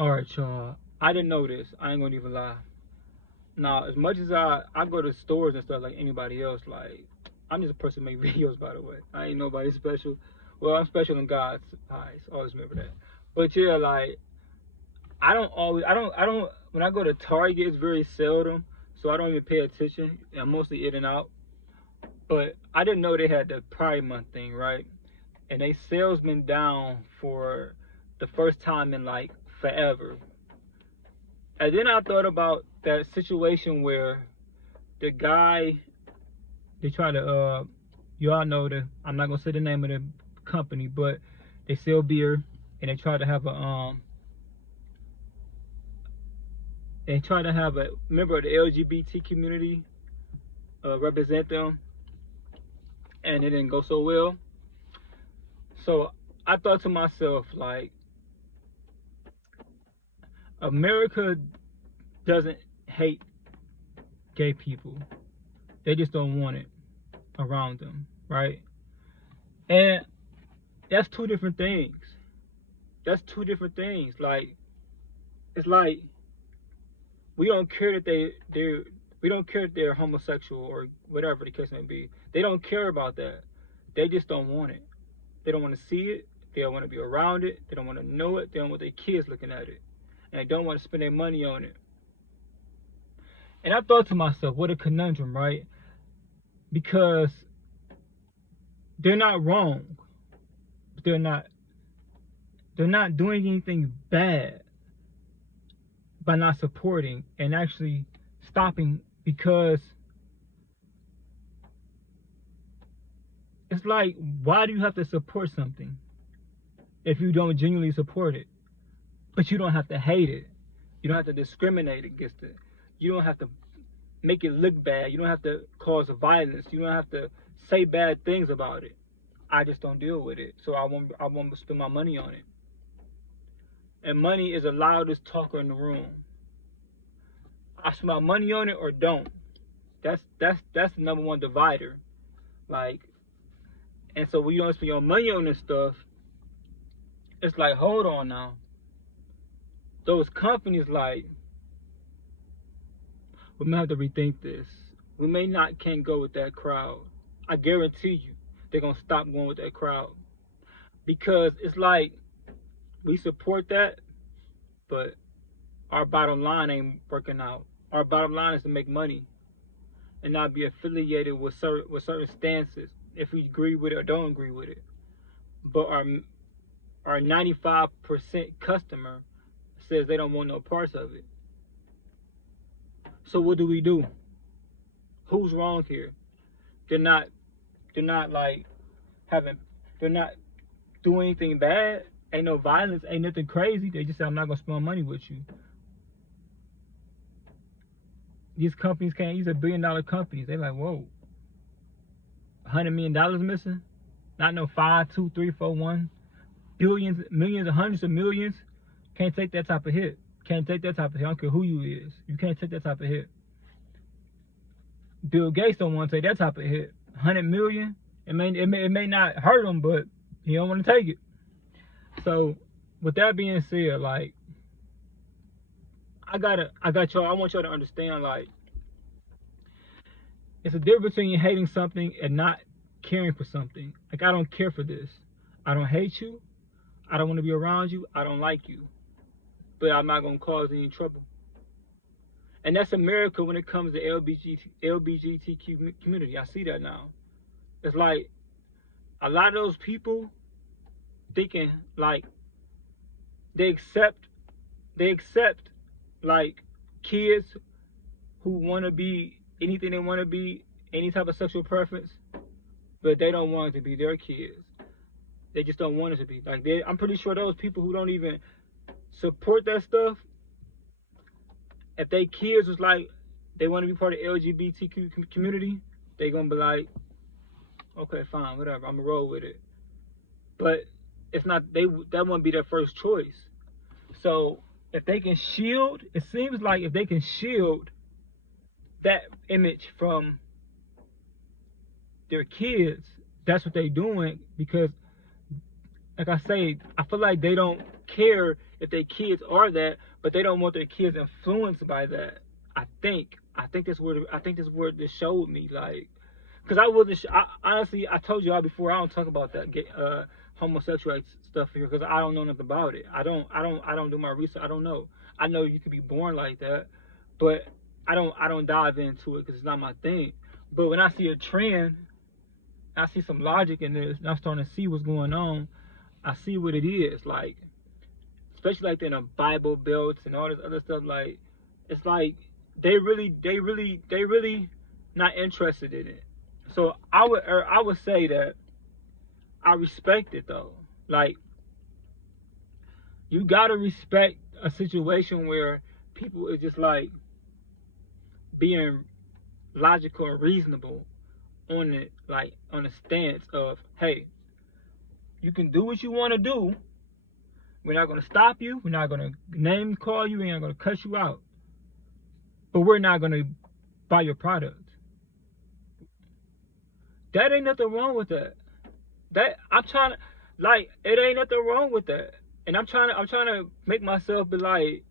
All right, y'all. I didn't know this. I ain't gonna even lie. Now, as much as I go to stores and stuff like anybody else, like I'm just a person who make videos. By the way, I ain't nobody special. Well, I'm special in God's eyes. Always remember that. But yeah, like I don't. When I go to Target, it's very seldom, so I don't even pay attention. I'm mostly in and out. But I didn't know they had the Pride Month thing, right? And they sales been down for the first time in like forever. And then I thought about that situation where the guy, they try to you all know the, I'm not gonna say the name of the company, but they sell beer and they try to have a member of the LGBT community represent them, and it didn't go so well. So I thought to myself, like, America doesn't hate gay people. They just don't want it around them, right? And that's two different things. That's two different things. Like, it's like we don't care that we don't care that they're homosexual or whatever the case may be. They don't care about that. They just don't want it. They don't want to see it. They don't want to be around it. They don't want to know it. They don't want their kids looking at it. And they don't want to spend their money on it. And I thought to myself, what a conundrum, right? Because they're not wrong. But they're not doing anything bad by not supporting and actually stopping, because it's like, why do you have to support something if you don't genuinely support it? But you don't have to hate it. You don't have to discriminate against it. You don't have to make it look bad. You don't have to cause violence. You don't have to say bad things about it. I just don't deal with it, so I won't spend my money on it. And money is the loudest talker in the room. I spend my money on it or don't. That's the number one divider. Like, and so when you don't spend your money on this stuff, it's like, hold on now. Those companies, like, we may have to rethink this. We may not can't go with that crowd. I guarantee you, they're gonna stop going with that crowd, because it's like we support that, but our bottom line ain't working out. Our bottom line is to make money and not be affiliated with certain stances if we agree with it or don't agree with it. But our 95% customer says they don't want no parts of it. So what do we do? Who's wrong here? They're not like they're not doing anything bad. Ain't no violence, ain't nothing crazy. They just say, I'm not gonna spend money with you. These companies can't, these are $1 billion companies. They like, whoa, $100 million missing? Not no 5, 2, 3, 4, 1. Billions, millions, hundreds of millions. Can't take that type of hit. Can't take that type of hit. I don't care who you is. You can't take that type of hit. Bill Gates don't want to take that type of hit. 100 million. It may not hurt him, but he don't want to take it. So, with that being said, like, I got y'all. I want y'all to understand, like, it's a difference between hating something and not caring for something. Like, I don't care for this. I don't hate you. I don't want to be around you. I don't like you. But I'm not gonna cause any trouble. And that's America when it comes to LGBTQ community. I see that now. It's like a lot of those people thinking like they accept like kids who want to be anything they want to be, any type of sexual preference, but they don't want it to be their kids. They just don't want it to be. Like, I'm pretty sure those people who don't even support that stuff, if they kids was like they want to be part of the LGBTQ community, they gonna be like, okay, fine, whatever, I'm gonna roll with it. But it's not, that won't be their first choice. So if they can shield, it seems like if they can shield that image from their kids, that's what they're doing. Because, like I say, I feel like they don't care if their kids are that, but they don't want their kids influenced by that. I think that's where this showed me, like, because I wasn't. Honestly, I told you all before. I don't talk about that homosexual stuff here because I don't know nothing about it. I don't do my research. I don't know. I know you could be born like that, but I don't dive into it because it's not my thing. But when I see a trend, I see some logic in this, and I'm starting to see what's going on. I see what it is, like, especially like in the Bible belts and all this other stuff. Like, it's like they really not interested in it. So I would say that I respect it though. Like, you gotta respect a situation where people is just like being logical and reasonable on it, like on the stance of, hey, you can do what you want to do. We're not gonna stop you. We're not gonna name call you. We're not gonna cuss you out. But we're not gonna buy your product. That ain't nothing wrong with that. That I'm trying to, like, it ain't nothing wrong with that. And I'm trying to make myself be like,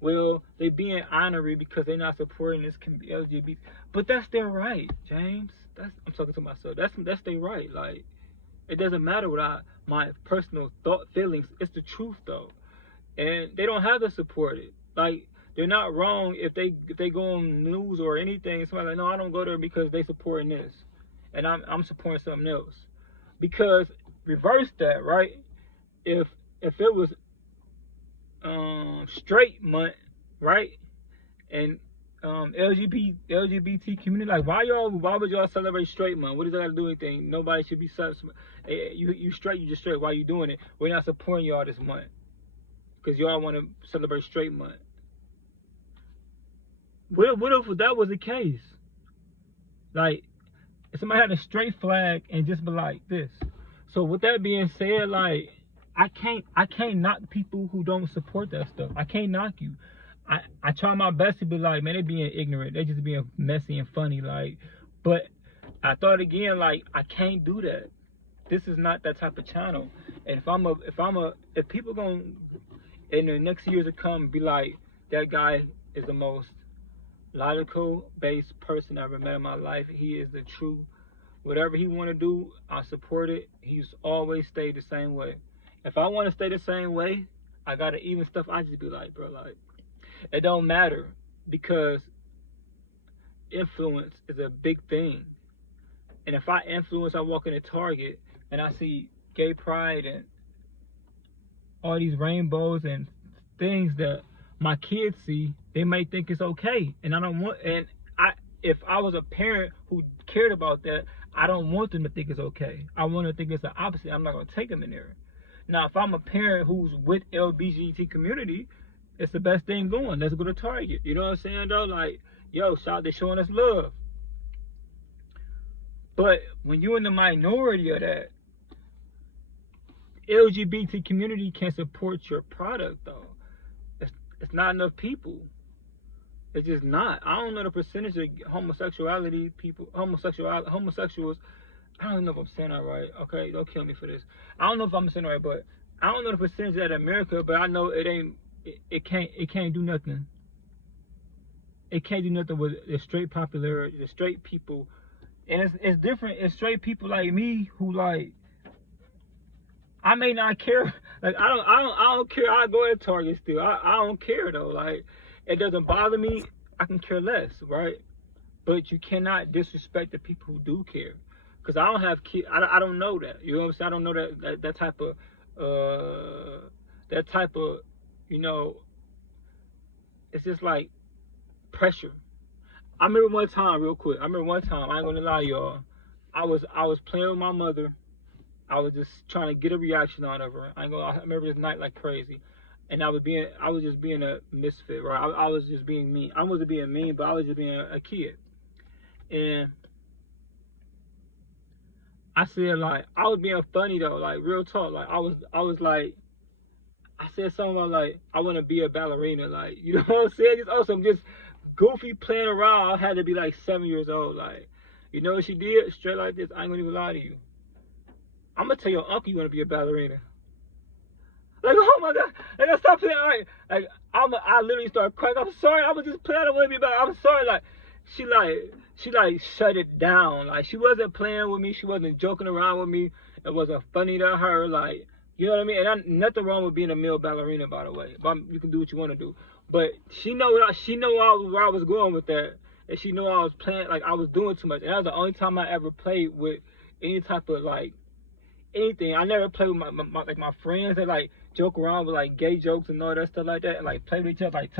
well, they being honorary because they're not supporting this LGBT. But that's their right, James. I'm talking to myself. That's their right. Like, it doesn't matter what my personal feelings. It's the truth though, and they don't have to support it. Like, they're not wrong if they go on news or anything. Somebody's like, no, I don't go there because they supporting this, and I'm supporting something else. Because reverse that, right? If it was straight month, right? And LGBT community, like, why would y'all celebrate straight month? What does that got to do with anything? Nobody should be you straight, you just straight. Why you doing it? We're not supporting y'all this month because y'all want to celebrate straight month. What if that was the case? Like, if somebody had a straight flag and just be like this. So with that being said, like, I can't knock people who don't support that stuff. I can't knock you. I try my best to be like, man, they being ignorant. They just being messy and funny, like. But I thought again, like, I can't do that. This is not that type of channel. And if people gonna in the next years to come be like, that guy is the most logical based person I ever met in my life. He is the true. Whatever he want to do, I support it. He's always stayed the same way. If I want to stay the same way, I gotta even stuff. I just be like, bro, like, it don't matter, because influence is a big thing. And if I walk in a Target and I see gay pride and all these rainbows and things that my kids see, they might think it's okay. And I don't want. And if I was a parent who cared about that, I don't want them to think it's okay. I want to think it's the opposite. I'm not gonna take them in there. Now, if I'm a parent who's with LGBT community, it's the best thing going. Let's go to Target. You know what I'm saying, though? Like, yo, they showing us love. But when you're in the minority of that, LGBT community can support your product, though. It's not enough people. It's just not. I don't know the percentage of homosexuals. I don't know if I'm saying that right. Okay, don't kill me for this. I don't know if I'm saying it right, but I don't know the percentage of America, but I know it ain't. It can't do nothing. It can't do nothing with the straight popularity, the straight people, and it's different. It's straight people like me who, like, I may not care. Like, I don't care. I go to Target still. I don't care though. Like, it doesn't bother me. I can care less, right? But you cannot disrespect the people who do care, because I don't have kids. I don't know that. You know what I'm saying? I don't know that type of you know, it's just like pressure. I remember one time, real quick. I ain't gonna lie, y'all. I was playing with my mother. I was just trying to get a reaction out of her. I remember this night like crazy, and I was just being a misfit, right? I was just being mean. I wasn't being mean, but I was just being a kid. And I said, like, I was being funny though, like, real talk. Like, I was like, I said something about, like, I want to be a ballerina, like, you know what I'm saying? Just awesome, just goofy playing around. I had to be like 7 years old, like, you know what she did? Straight like this. I ain't gonna even lie to you. I'm gonna tell your uncle you want to be a ballerina. Like, oh my God, like, I stopped playing. Like I literally started crying. I'm sorry, I was just playing with me, but I'm sorry. Like, she shut it down. Like, she wasn't playing with me. She wasn't joking around with me. It wasn't funny to her. Like, you know what I mean? And nothing wrong with being a male ballerina, by the way. But you can do what you want to do. But she know where I was going with that, and she know I was playing, like I was doing too much. And that was the only time I ever played with any type of like anything. I never played with my friends that like joke around with like gay jokes and all that stuff like that, and like play with each other, like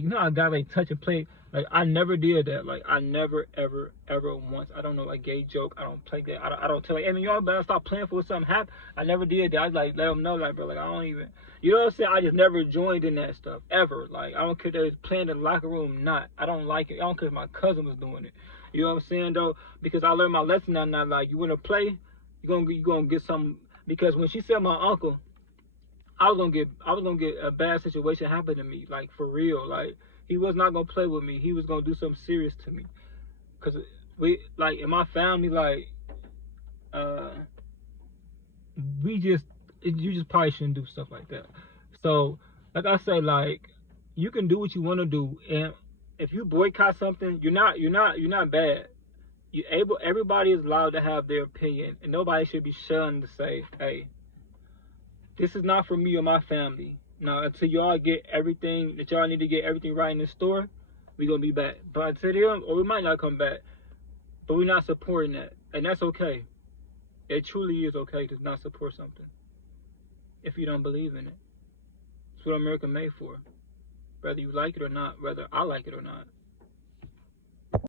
you know how guys like touch and play. Like, I never did that. Like, I never ever once. I don't know, like, gay joke. I don't play that. I don't tell like, hey man, y'all better stop playing for something happen. I never did that. I like let them know, like, bro, like, I don't even, you know what I'm saying? I just never joined in that stuff ever. Like, I don't care if they was playing in the locker room, not. I don't like it. I don't care if my cousin was doing it. You know what I'm saying though? Because I learned my lesson now. Now, like, you wanna play, you gonna get some. Because when she said my uncle, I was gonna get a bad situation happen to me, like, for real. Like, he was not gonna play with me. He was gonna do something serious to me. Cause we, like, in my family, like, you just probably shouldn't do stuff like that. So, like I say, like, you can do what you want to do, and if you boycott something, you're not bad. Everybody is allowed to have their opinion, and nobody should be shunned to say, hey, this is not for me or my family. Now, until y'all get everything that y'all need to get everything right in the store, we gonna be back. But until then, or we might not come back, but we're not supporting that, and that's okay. It truly is okay to not support something if you don't believe in it. It's what America made for, whether you like it or not, whether I like it or not.